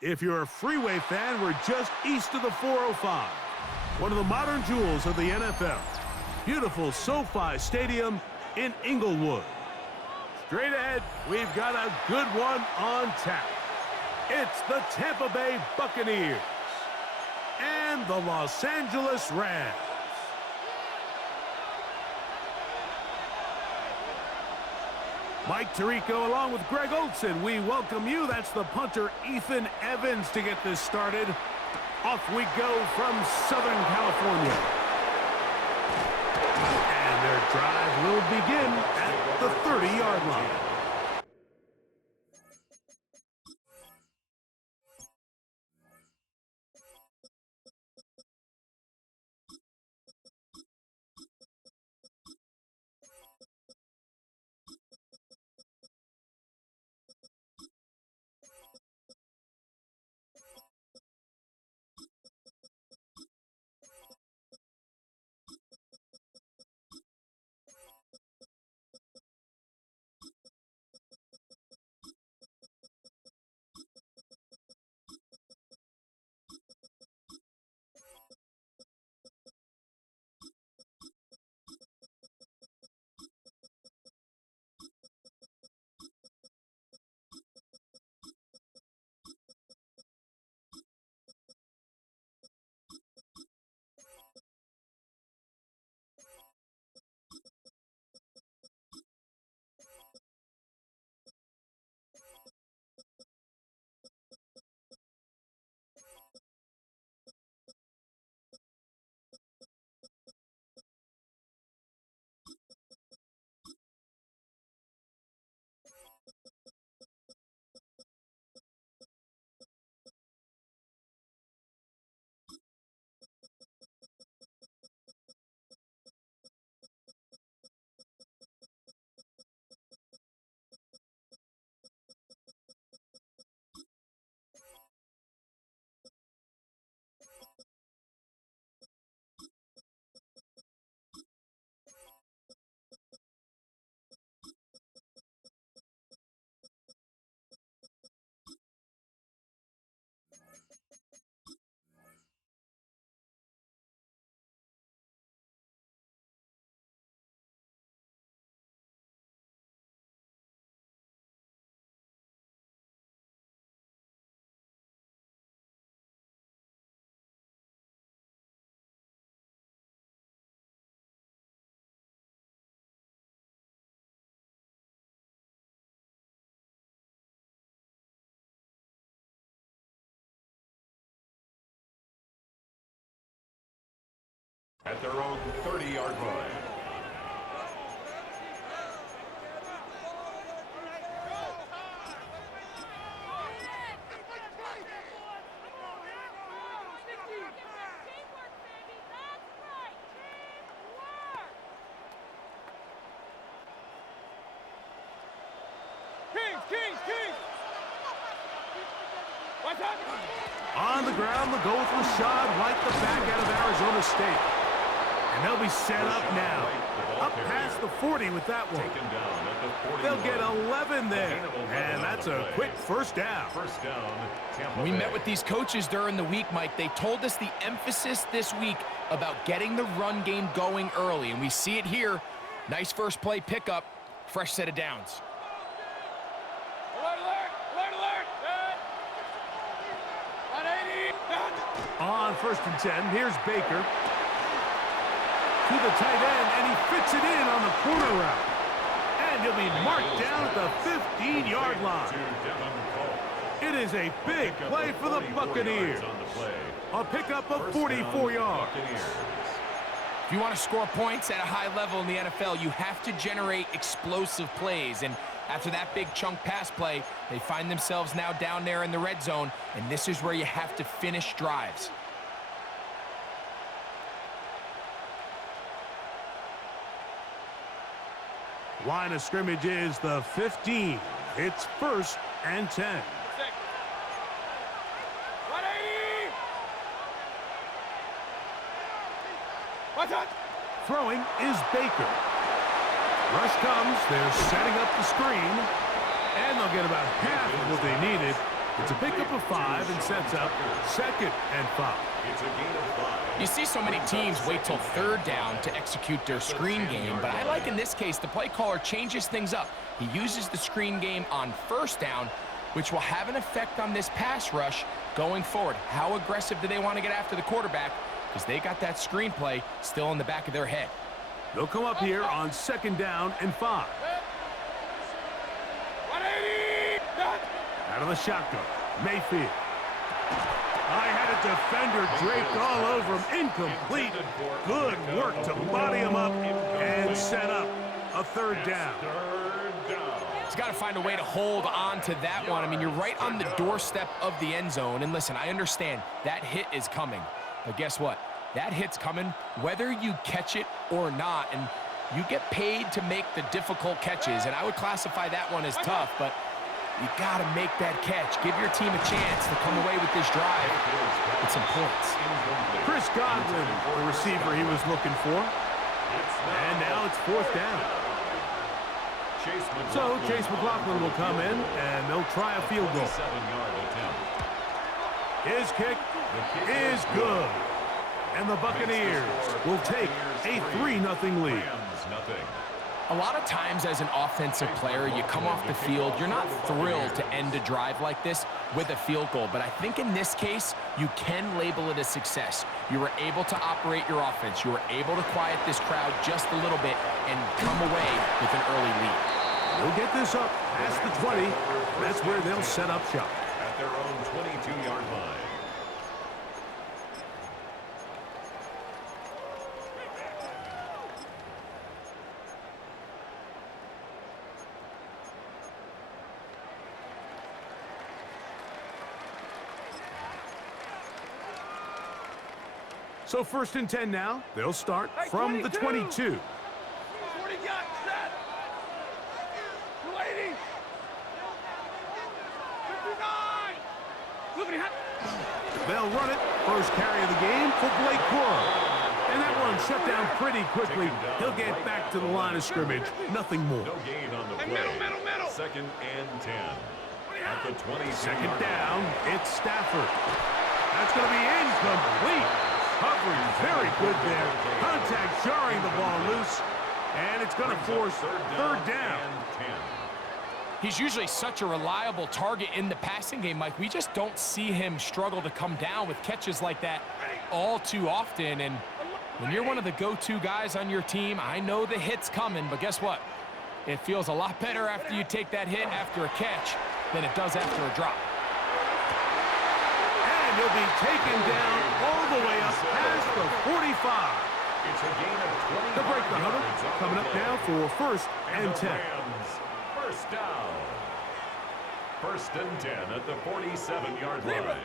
If you're a freeway fan, we're just east of the 405. One of the modern jewels of the NFL. Beautiful SoFi Stadium in Inglewood. Straight ahead, we've got a good one on tap. It's the Tampa Bay Buccaneers and the Los Angeles Rams. Mike Tirico along with Greg Olsen. We welcome you. That's the punter Ethan Evans to get this started. Off we go from Southern California. And their drive will begin at the 30-yard line. At their own 30-yard line. On the ground, the goal with Rashad White, the back out of Arizona State. And they'll be set up now. Up past the 40 with that one. They'll get 11 there. And that's a quick first down. We met with these coaches during the week, Mike. They told us the emphasis this week about getting the run game going early. And we see it here. Nice first play pickup. Fresh set of downs. On 1st and 10, here's Baker. To the tight end, and he fits it in on the corner route. And he'll be marked down at the 15-yard line. It is a big play for the Buccaneers. A pickup of 44 yards. If you want to score points at a high level in the NFL, you have to generate explosive plays. And after that big chunk pass play, they find themselves now down there in the red zone, and this is where you have to finish drives. Line of scrimmage is the 15. It's 1st and 10. Throwing is Baker. Rush comes. They're setting up the screen. And they'll get about half of what they needed. It's a pickup of 5 and sets up 2nd and 5. It's a gain of 5. You see so many teams wait till 3rd down to execute their screen game, but I like in this case the play caller changes things up. He uses the screen game on 1st down, which will have an effect on this pass rush going forward. How aggressive do they want to get after the quarterback? Because they got that screen play still in the back of their head. They'll come up here on 2nd down and 5. Out of the shotgun, Mayfield. I had a defender draped all over him. Incomplete. Good work to body him up and set up a 3rd down. He's got to find a way to hold on to that one. I mean, you're right on the doorstep of the end zone. And listen, I understand that hit is coming. But guess what? That hit's coming whether you catch it or not. And you get paid to make the difficult catches. And I would classify that one as tough, but you got to make that catch. Give your team a chance to come away with this drive with some points. Chris Godwin, the receiver he was looking for. And now it's 4th down. So Chase McLaughlin will come in, and they'll try a field goal. His kick is good. And the Buccaneers will take a 3-0 lead. A lot of times as an offensive player, you come off the field, you're not thrilled to end a drive like this with a field goal. But I think in this case, you can label it a success. You were able to operate your offense. You were able to quiet this crowd just a little bit and come away with an early lead. They'll get this up past the 20. That's where they'll set up shop. At their own 22-yard line. So 1st and 10 now. They'll start from the 22. They'll run it. First carry of the game for Blake Corum. And that one shut down pretty quickly. He'll get back to the line of scrimmage. Nothing more. No gain on the play. 2nd and 10. At the 20. 2nd down, it's Stafford. That's going to be incomplete. Coverage very good there. Contact jarring the ball loose. And it's going to force 3rd down. He's usually such a reliable target in the passing game, Mike. We just don't see him struggle to come down with catches like that all too often. And when you're one of the go-to guys on your team, I know the hit's coming, but guess what? It feels a lot better after you take that hit after a catch than it does after a drop. And he'll be taken down all the way up past the 45. It's a gain of 20. The break the huddle coming up now for 1st and 10. 1st down. 1st and 10 at the 47-yard line.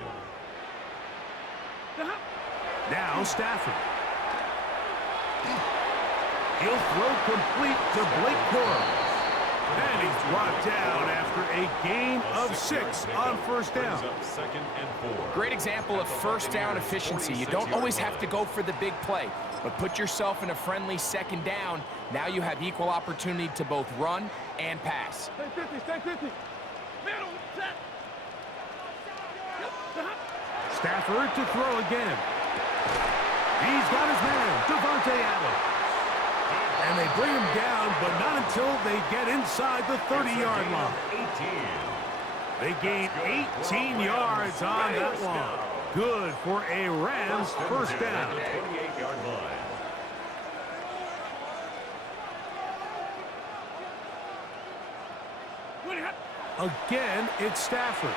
Now Stafford. He'll throw complete to Blake Corum. And he's brought down after a gain of 6 on 1st down. 2nd and 4. Great example of 1st down efficiency. You don't always have to go for the big play, but put yourself in a friendly 2nd down. Now you have equal opportunity to both run and pass. Stafford to throw again. He's got his man, Devontae Adams. And they bring him down, but not until they get inside the 30-yard line. 18. They gain 18 yards on that one. Good for a Rams 1st down. 28-yard line. Again, it's Stafford.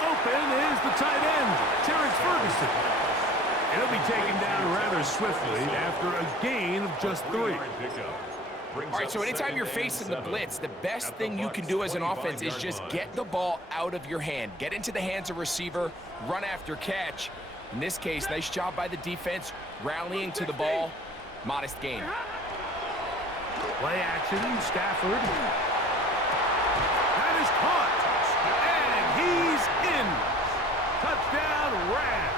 Open is the tight end, Terrence Ferguson. He'll be taken down rather swiftly after a gain of just 3. All right, so anytime you're facing the blitz, the best thing you can do as an offense is just get the ball out of your hand. Get into the hands of receiver, run after catch. In this case, nice job by the defense, rallying to the ball. Modest gain. Play action, Stafford. That is caught. And he's in. Touchdown, Rams.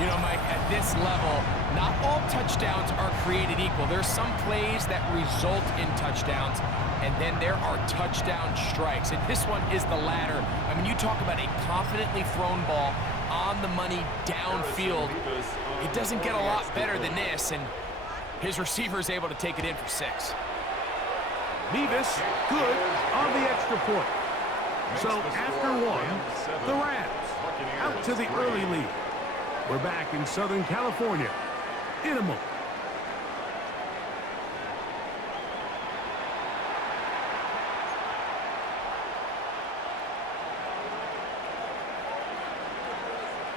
You know, Mike, at this level, Not all touchdowns are created equal. There's some plays that result in touchdowns, and then there are touchdown strikes. And this one is the latter. I mean, you talk about a confidently thrown ball on the money downfield. It doesn't get a lot better than this, and his receiver is able to take it in for 6. Mevis, good on the extra point. So after one, the Rams out to the early lead. We're back in Southern California in a moment.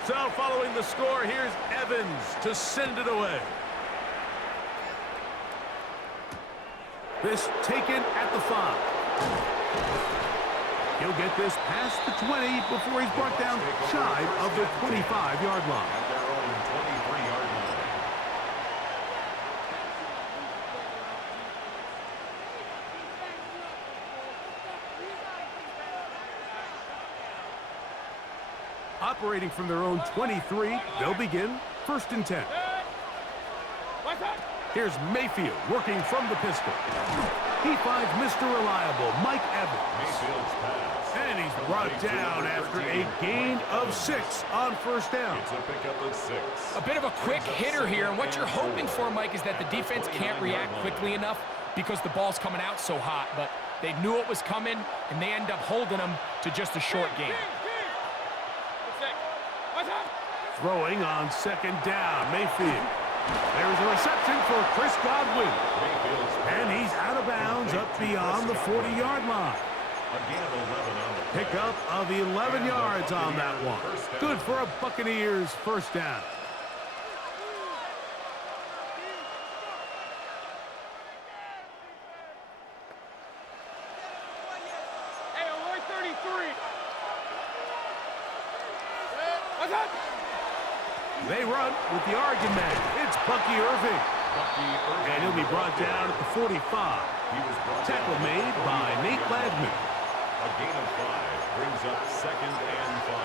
So following the score, here's Evans to send it away. This taken at the 5. He'll get this past the 20 before he's brought down shy of the 25-yard line. At their own 23-yard line. Operating from their own 23, they'll begin 1st and 10. Here's Mayfield working from the pistol. He finds Mr. Reliable, Mike Evans. Mayfield's pass. And he's brought down after a gain of 6 on 1st down. It's a pickup of 6. A bit of a quick hitter here, and what you're hoping for, Mike, is that the defense can't react quickly enough because the ball's coming out so hot. But they knew it was coming, and they end up holding them to just a short gain. Throwing on 2nd down, Mayfield. There's a reception for Chris Godwin. And he's out of bounds up beyond the 40-yard line. Pickup of 11 yards on that one. Good for a Buccaneers 1st down. Hey, alert 33. They run with the Oregon man. It's Bucky Irving. And he'll be brought down at the 45. Tackle made by Nate Ladman. A gain of 5 brings up 2nd and 5.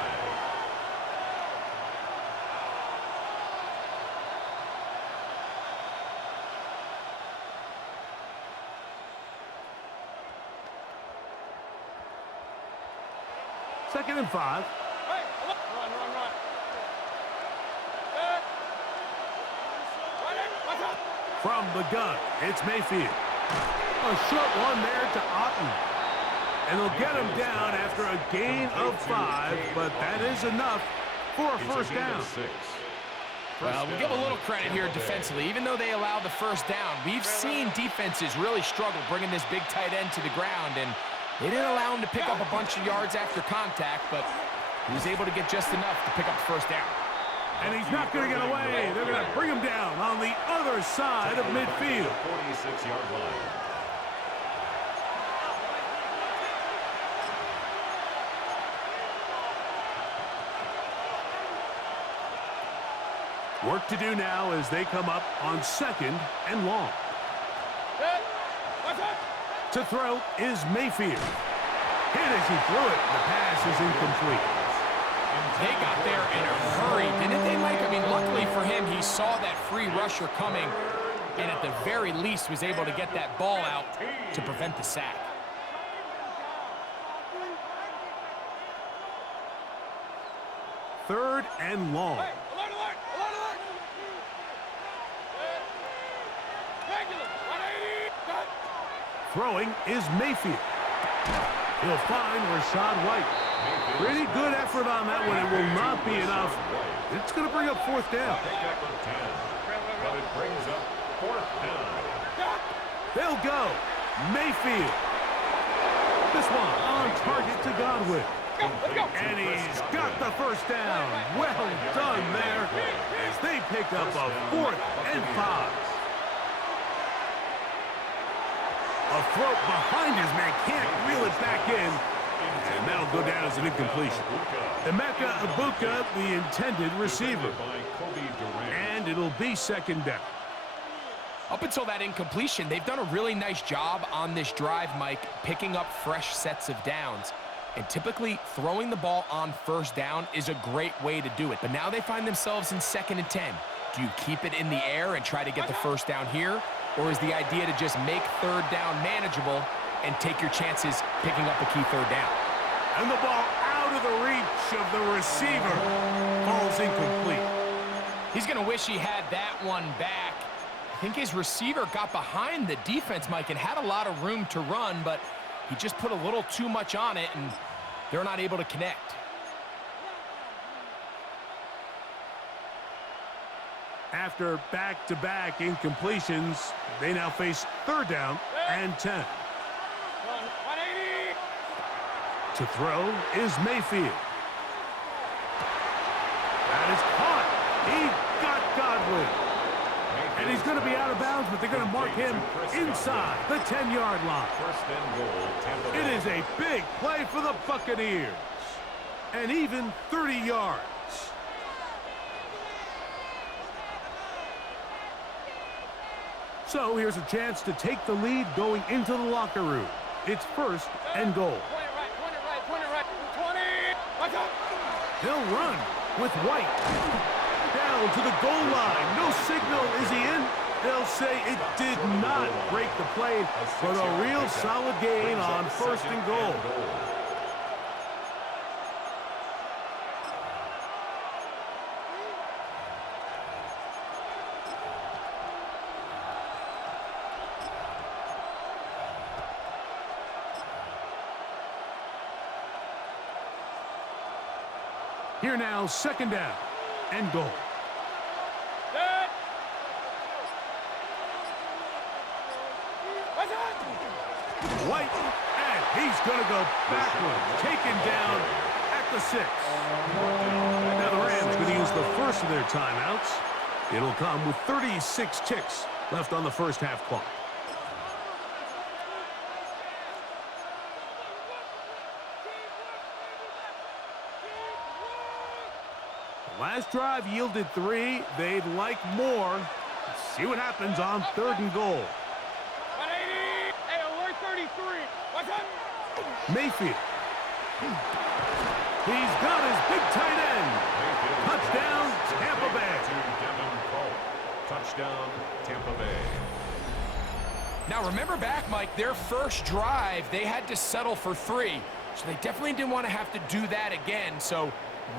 Second and 5. Hey, run. From the gun, it's Mayfield. A short one there to Otten. And they'll get him down after a gain of 5, but that is enough for a 1st down. Well, we'll give a little credit here defensively. Even though they allow the 1st down, we've seen defenses really struggle bringing this big tight end to the ground, and they didn't allow him to pick up a bunch of yards after contact, but he was able to get just enough to pick up the 1st down. And he's not going to get away. They're going to bring him down on the other side of midfield. 46-yard line. Work to do now as they come up on 2nd and long. To throw is Mayfield. Hit as he threw it. The pass is incomplete. They got there in a hurry, didn't they, Mike? I mean, luckily for him, he saw that free rusher coming, and at the very least was able to get that ball out to prevent the sack. Third and long. Hey, alert. Regular, 180. Cut. Throwing is Mayfield. He'll find Rashad White. Pretty good effort on that one. It will not be enough. It's going to bring up 4th down. Pickup of 10. But it brings up 4th down. They'll go. Mayfield. This one on target to Godwin. Let's go. And he's got the 1st down. Well done there as they pick up a 4th and 5. A throat behind his man, can't reel it back in. And that'll go down as an incompletion. Emeka Ibuka, the intended receiver. And it'll be 2nd down. Up until that incompletion, they've done a really nice job on this drive, Mike, picking up fresh sets of downs. And typically, throwing the ball on 1st down is a great way to do it. But now they find themselves in 2nd and 10. Do you keep it in the air and try to get the first down here? Or is the idea to just make third down manageable and take your chances picking up a key third down? And the ball out of the reach of the receiver. Falls incomplete. He's going to wish he had that one back. I think his receiver got behind the defense, Mike, and had a lot of room to run, but he just put a little too much on it, and they're not able to connect. After back-to-back incompletions, they now face third down and 10. 180. To throw is Mayfield. That is caught. He got Godwin. And he's going to be out of bounds, but they're going to mark him inside the 10-yard line. First and goal, Tampa Bay. It is a big play for the Buccaneers. And even 30 yards. So here's a chance to take the lead going into the locker room. It's first and goal. Point it right. 20. Watch out. They'll run with White. Down to the goal line. No signal. Is he in? They'll say it did not break the play, but a real solid gain on first and goal. Here now, second down and goal. Set. Watch out. White, and he's going to go backwards, taken down at the 6. Now the Rams going to use the first of their timeouts. It'll come with 36 ticks left on the first half clock. Last drive yielded 3. They'd like more. Let's see what happens on third and goal. 180. Hey, alert 33. Watch out. Mayfield. He's got his big tight end. Touchdown, Tampa Bay. Touchdown, Tampa Bay. Now remember back, Mike, their first drive, they had to settle for 3. So they definitely didn't want to have to do that again. So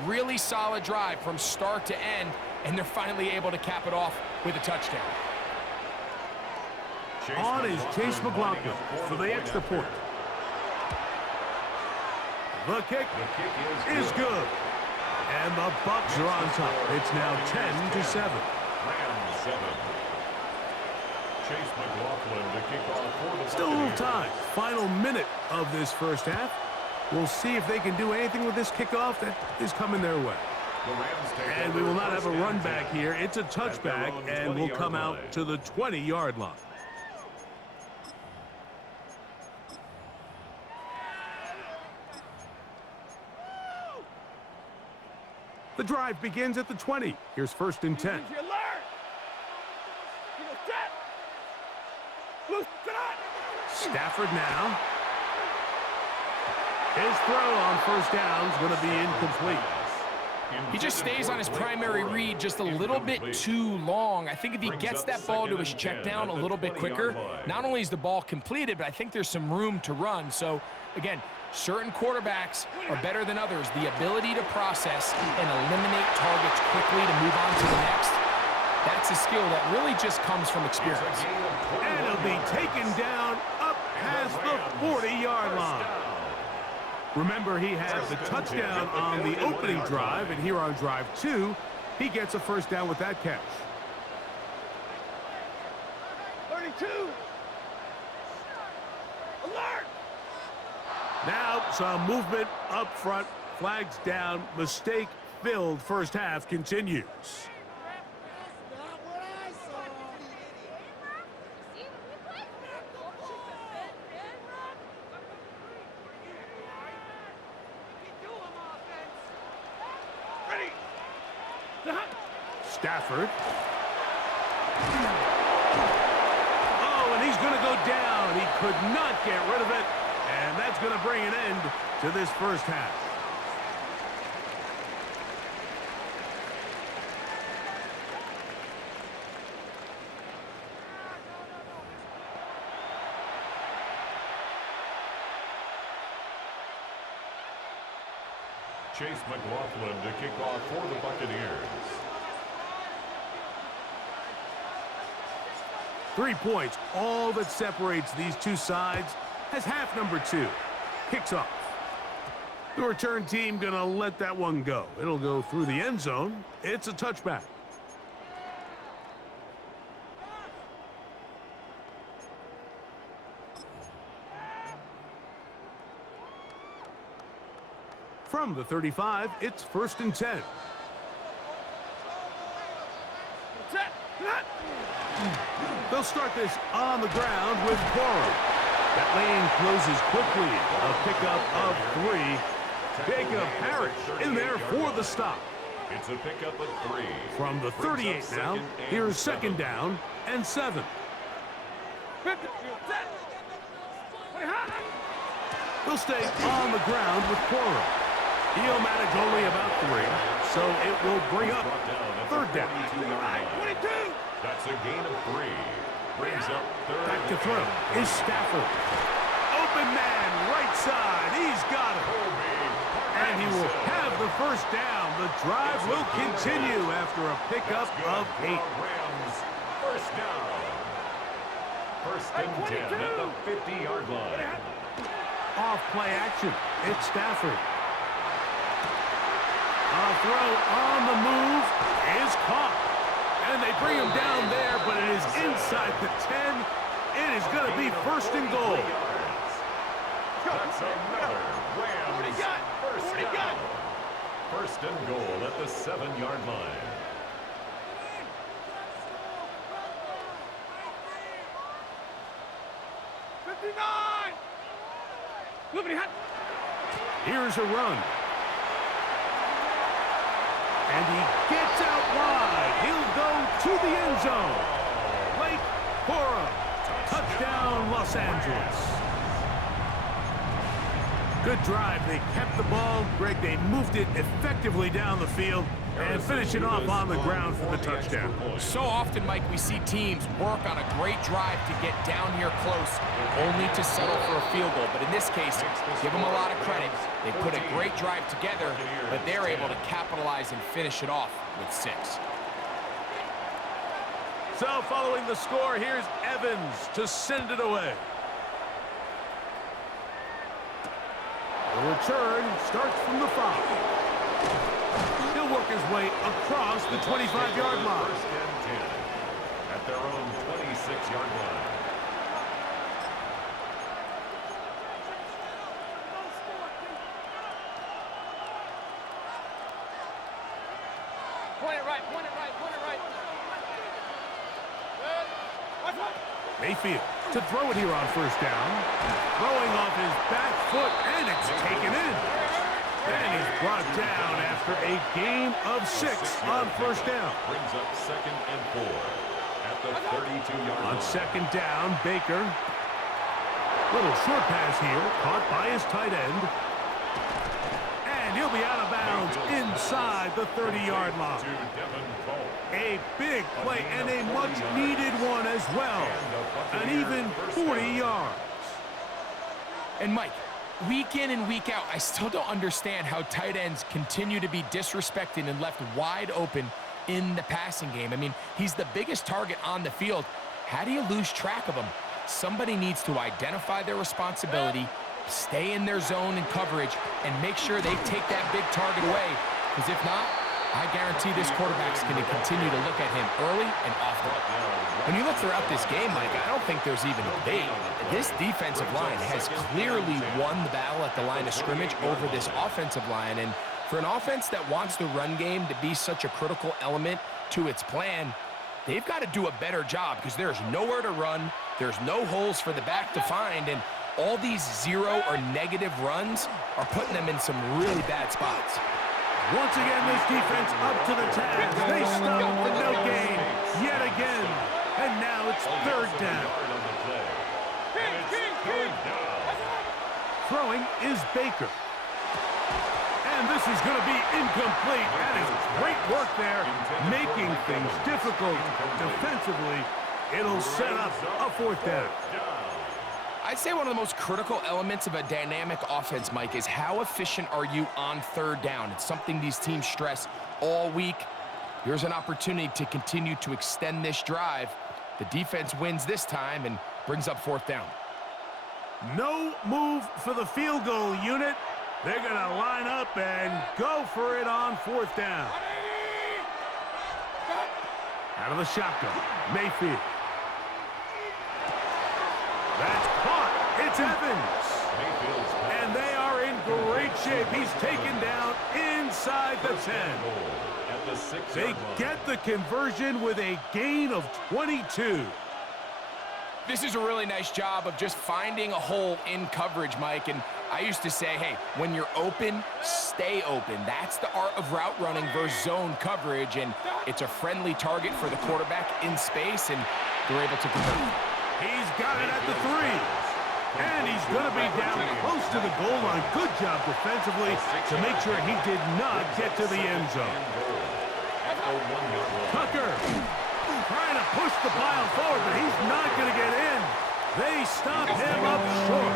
really solid drive from start to end, and they're finally able to cap it off with a touchdown. On is Chase McLaughlin for the extra point. The kick is good. And the Bucs are on top. It's now 10-7. Rams 7. Chase McLaughlin to kick off for the Still a little Buccaneers. time. Final minute of this first half. We'll see if they can do anything with this kickoff that is coming their way. The Rams take And over we will not have a first and run 10 back here. It's a touchback, at their own and we'll 20-yard come line. out to the 20-yard line. The drive begins at the 20. Here's first and 10. Use your alert. You know, set. Loose. Get out. Stafford now. His throw on first down is going to be incomplete. He just stays on his primary read just a little bit too long. I think if he gets that ball to his check down a little bit quicker, not only is the ball completed, but I think there's some room to run. So, again, certain quarterbacks are better than others. The ability to process and eliminate targets quickly to move on to the next, that's a skill that really just comes from experience. And it'll be taken down up past the 40-yard line. Remember, he had the touchdown on the opening drive, and here on drive 2, he gets a first down with that catch. 32. Alert. Now some movement up front, flags down, mistake-filled first half continues. Stafford. Oh, and he's going to go down. He could not get rid of it, and that's going to bring an end to this first half. Chase McLaughlin to kick off for the Buccaneers. 3 points, all that separates these two sides, as half number 2 kicks off. The return team gonna let that one go. It'll go through the end zone. It's a touchback. From the 35, it's 1st and 10. They'll start this on the ground with Cora. That lane closes quickly. A pickup of 3. Jacob Harris in there for the stop. It's a pickup of 3. From the 38 now, here's 2nd down and 7. He'll stay on the ground with Cora. He'll manage only about 3, so it will bring up 3rd down. 22! That's a gain of 3. Brings up 3rd. Back to throw is Stafford. Open man, right side. He's got it. And he will have the 1st down. The drive will continue after a pickup of 8. Rams, 1st down. 1st and 10 at the 50-yard line. Off play action. It's Stafford. A throw on the move is caught. And they bring him down there, but it is inside the 10. It is going to be 1st and goal. That's another Rams 1st down. 1st and goal at the 7-yard line. Here's a run. And he gets out wide. He'll go to the end zone. Blake Cora. Touchdown, Los Angeles. Good drive. They kept the ball. Greg, they moved it effectively down the field and finish it off on the ground for the touchdown. So often, Mike, we see teams work on a great drive to get down here close, only to settle for a field goal. But in this case, give them a lot of credit. They put a great drive together, but they're able to capitalize and finish it off with 6. So following the score, here's Evans to send it away. The return starts from the 5. He'll work his way across the 25-yard line. 1st and 10 at their own 26-yard line. Point it right, point it right, point it right. Mayfield to throw it here on 1st down. Throwing off his back foot, and it's taken in. And he's brought down after a gain of 6 on 1st down. Brings up 2nd and 4 at the 32-yard line. On 2nd down, Baker. Little short pass here, caught by his tight end. And he'll be out of bounds inside the 30-yard line. A big play and a much-needed one as well. An even 40 yards. And Mike, week in and week out, I still don't understand how tight ends continue to be disrespected and left wide open in the passing game. I mean, he's the biggest target on the field. How do you lose track of him? Somebody needs to identify their responsibility, stay in their zone and coverage, and make sure they take that big target away. Because if not, I guarantee this quarterback's going to continue to look at him early and often. When you look throughout this game, Mike, I don't think there's even a debate. This defensive line has clearly won the battle at the line of scrimmage over this offensive line. And for an offense that wants the run game to be such a critical element to its plan, they've got to do a better job because there's nowhere to run, there's no holes for the back to find, and all these 0 or negative runs are putting them in some really bad spots. Once again, this defense up to the task. They stop for no gain yet again. And now it's 3rd down. Throwing is Baker. And this is going to be incomplete. That is great work there, making things difficult defensively. It'll set up a 4th down. I I'd say one of the most critical elements of a dynamic offense, Mike, is how efficient are you on third down. It's something these teams stress all week. Here's an opportunity to continue to extend this drive. The defense wins this time and brings up fourth down. No move for the field goal unit. They're going to line up and go for it on fourth down. Out of the shotgun, Mayfield. That's caught. It's Evans. And they are in great shape. He's taken down inside the 10. They get the conversion with a gain of 22. This is a really nice job of just finding a hole in coverage, Mike. And I used to say, hey, when you're open, stay open. That's the art of route running versus zone coverage. And it's a friendly target for the quarterback in space, and they're able to convert. He's got it at the 3. And he's going to be down close to the goal line. Good job defensively to make sure he did not get to the end zone. Tucker trying to push the pile forward, but he's not going to get in. They stop him up short.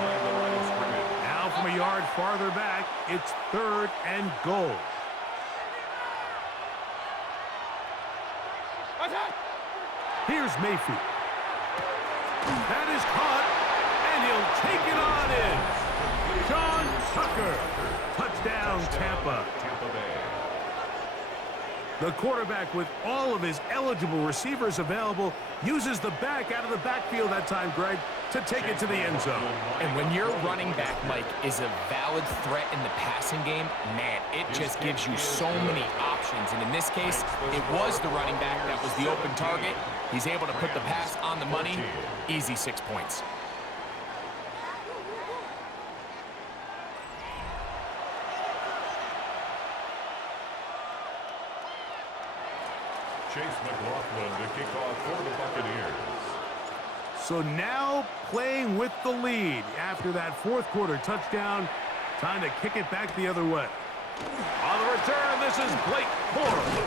Now from a yard farther back, it's 3rd and goal. Here's Mayfield. That is caught, and he'll take it on in. John Tucker. Touchdown, Tampa. The quarterback, with all of his eligible receivers available, uses the back out of the backfield that time, Greg, to take it to the end zone. And when your running back, Mike, is a valid threat in the passing game, man, it just gives you so many options. And in this case, it was the running back that was the open target. He's able to put the pass on the money. Easy 6 points. Chase McLaughlin to kick off for the Buccaneers. So now playing with the lead after that 4th quarter touchdown. Time to kick it back the other way. On the return, this is Blake Corum.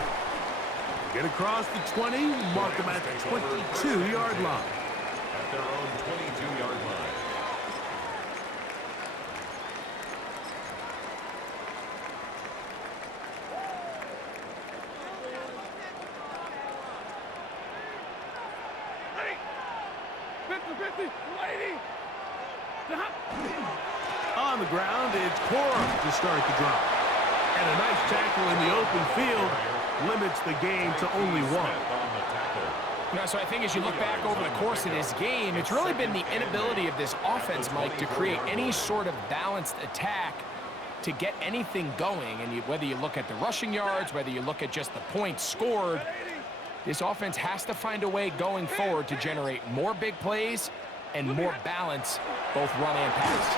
Get across the 20, mark him at the 22-yard line. At their own 22-yard line. On the ground, it's Corum to start the drive. And a nice tackle in the open field limits the game to only 1. So I think as you look back over the course of this game, it's really been the inability of this offense, Mike, to create any sort of balanced attack to get anything going. And whether you look at the rushing yards, whether you look at just the points scored, this offense has to find a way going forward to generate more big plays and more balance, both run and pass.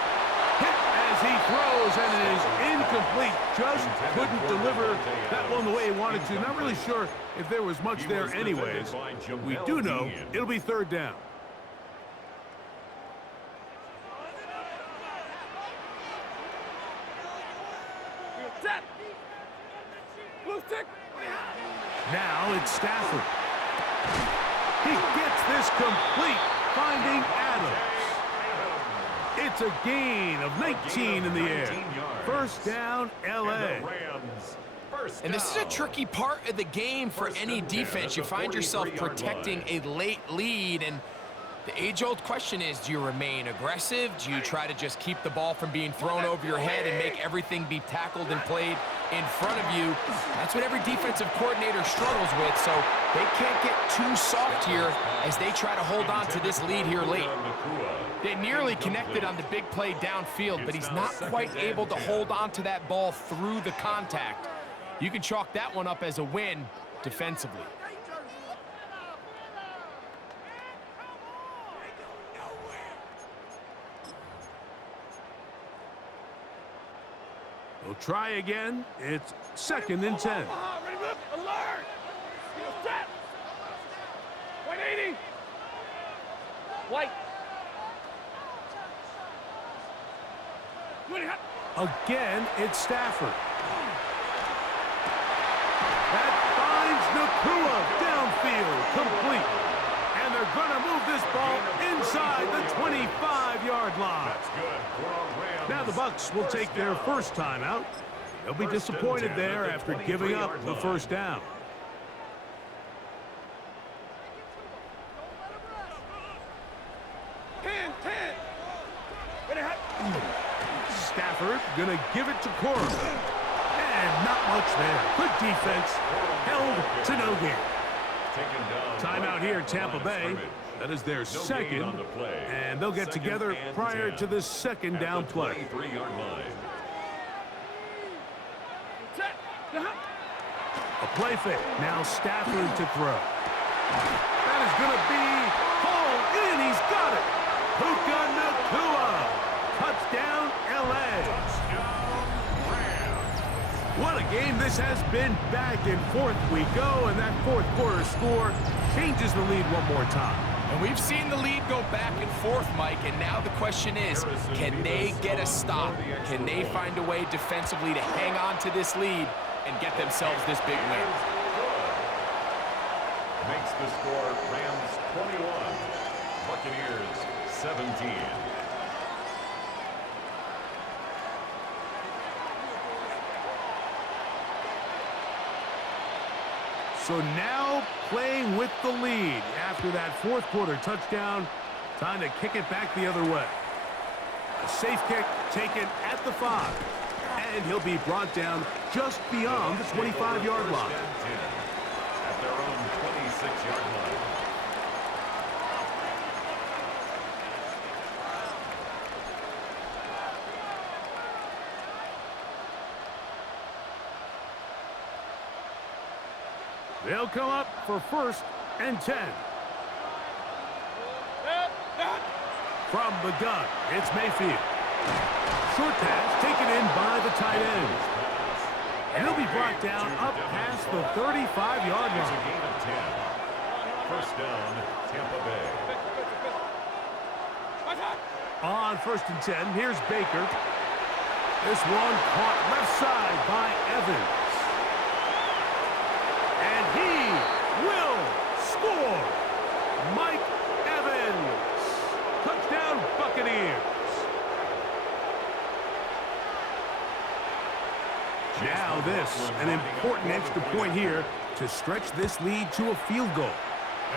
Hit as he throws, and it is incomplete. Just couldn't deliver that one the way he wanted to. Not really sure if there was much there anyways. We do know it'll be 3rd down. Now it's Stafford. He gets this complete, finding Adams. It's a gain of 19 in the air. 1st down, L.A. And this is a tricky part of the game for any defense. You find yourself protecting a late lead, and the age-old question is, do you remain aggressive? Do you try to just keep the ball from being thrown over your head and make everything be tackled and played in front of you? That's what every defensive coordinator struggles with, so they can't get too soft here as they try to hold on to this lead here late. They nearly connected on the big play downfield, but he's not quite able to hold on to that ball through the contact. You can chalk that one up as a win defensively. We'll try again. It's 2nd and 10. Alert! Set! 180! White! Again, it's Stafford. That finds Nakua downfield, complete. And they're going to move this ball inside the 25-yard line. That's good for a Rams. Now the Bucs will take their first timeout. They'll be disappointed there after giving up the first down. Stafford gonna give it to Cora. And not much there. Good defense. Held to no gain. Timeout here, Tampa Bay. That is their second. And they'll get together prior to the second down play. 23-yard line. A play fake. Now Stafford to throw. That is going to be hauled in. He's got it. Puka Nacua. Touchdown, L.A. What a game this has been. Back and forth we go, and that fourth quarter score changes the lead one more time. And we've seen the lead go back and forth, Mike, and now the question is, can they get a stop? Can they find a way defensively to hang on to this lead and get themselves this big win? Makes the score Rams 21, Buccaneers 17. So now playing with the lead after that fourth quarter touchdown. Time to kick it back the other way. A safe kick taken at the 5. And he'll be brought down just beyond the 25-yard line. At their own 26-yard line. They'll come up for 1st and 10. From the gun, it's Mayfield. Short pass taken in by the tight end. And he'll be brought down up past the 35-yard It's a line. gain of 10. First down, Tampa Bay. On 1st and 10, here's Baker. This one caught left side by Evans. And he will score. Mike Evans. Touchdown, Buccaneers. Now this, an important extra point here to stretch this lead to a field goal.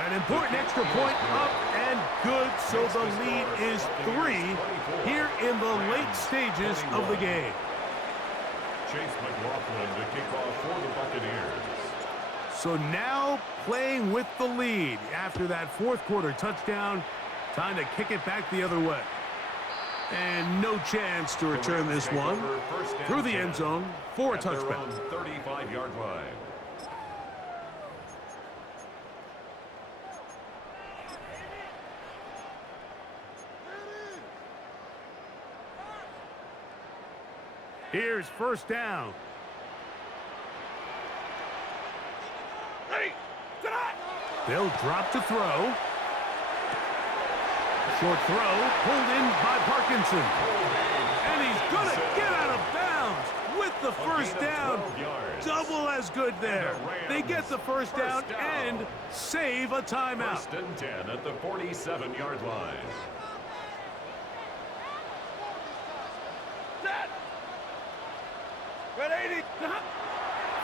An important extra point up and good, so the lead is 3 here in the late stages of the game. Chase McLaughlin to kick off for the Buccaneers. So now playing with the lead after that fourth quarter touchdown. Time to kick it back the other way. And no chance to return this one through the end zone for a touchback. 35-yard line. Here's 1st down. They'll drop to throw. Short throw pulled in by Parkinson. And he's going to get out of bounds with the first down. Double as good there. They get the first down and save a timeout. 1st and 10 at the 47-yard line.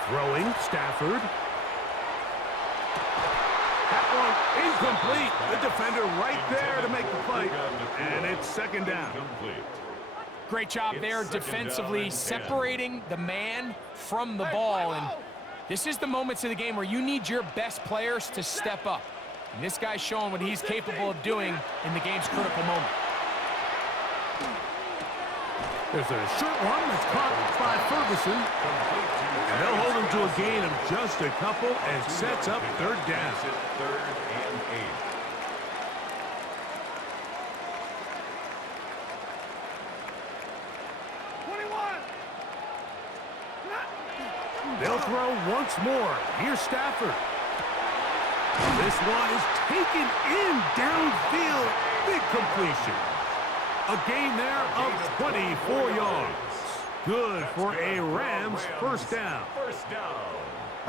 Throwing, Stafford. That one incomplete. The defender right there to make the play. And it's 2nd down. Complete. Great job there defensively, separating the man from the ball. And this is the moments of the game where you need your best players to step up. And this guy's showing what he's capable of doing in the game's critical moment. There's a short one that's caught by Ferguson. And they'll hold him to a gain of just a couple and sets up 3rd down. 3rd and 8. They'll throw once more. Here's Stafford. This one is taken in downfield. Big completion. A gain there of 24 yards. Good for a Rams 1st down. 1st down.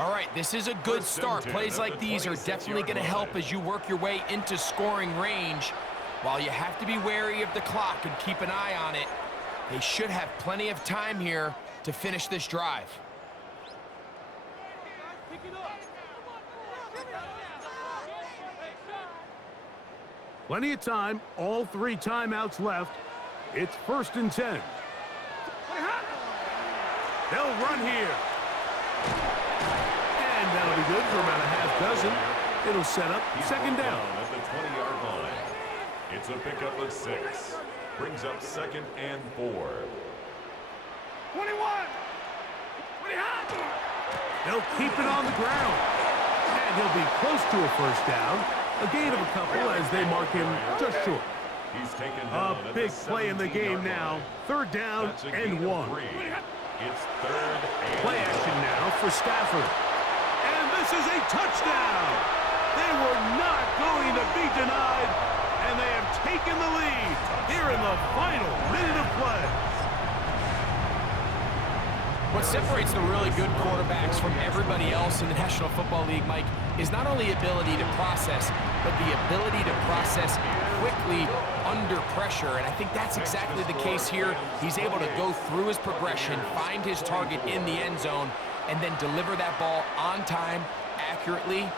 All right, this is a good start. Plays like these are definitely going to help as you work your way into scoring range. While you have to be wary of the clock and keep an eye on it, they should have plenty of time here to finish this drive. Plenty of time, all 3 timeouts left. It's 1st and 10. They'll run here. And that'll be good for about a half dozen. It'll set up 2nd down. At the 20-yard line. It's a pickup of 6. Brings up 2nd and 4. 21. They'll keep it on the ground. And he'll be close to a 1st down. A gain of a couple as they mark him just short. He's taken A down big play in the game now. 3rd down and 1. It's 3rd and Play action now for Stafford. And this is a touchdown. They were not going to be denied, and they have taken the lead here in the final minute of play. What separates the really good quarterbacks from everybody else in the National Football League, Mike, is not only ability to process, but the ability to process quickly under pressure. And I think that's exactly the case here. He's able to go through his progression, find his target in the end zone, and then deliver that ball on time, accurately,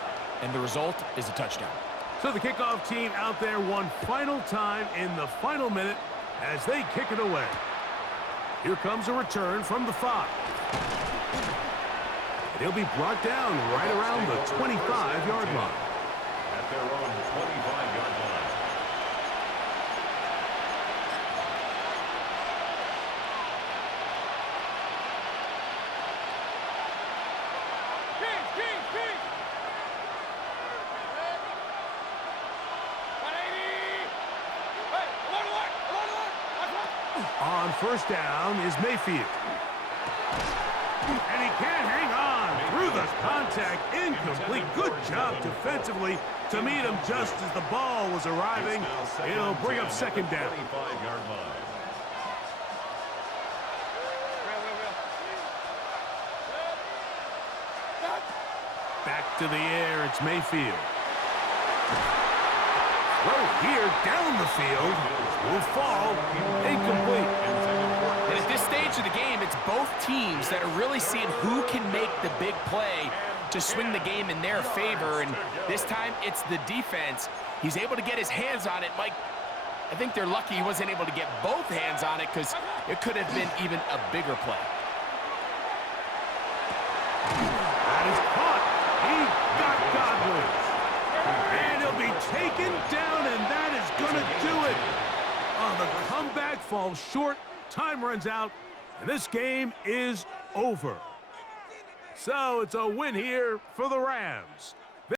and the result is a touchdown. So the kickoff team out there one final time in the final minute as they kick it away. Here comes a return from the 5. And he'll be brought down right around the 25-yard line. at their own 25-yard line. On 1st down is Mayfield. And he can't hang on through the contact. Incomplete. Good job defensively to meet him just as the ball was arriving. It'll bring up 2nd down. 25-yard line. Back to the air, it's Mayfield. Throw here down the field. Will fall. Incomplete. And at this stage of the game, it's both teams that are really seeing who can make the big play to swing the game in their favor. And this time, it's the defense. He's able to get his hands on it. Mike, I think they're lucky he wasn't able to get both hands on it because it could have been even a bigger play. That is caught. He got Godwin. And he'll be taken down, and that is going to do it. Oh, the comeback falls short. Time runs out, and this game is over. So it's a win here for the Rams.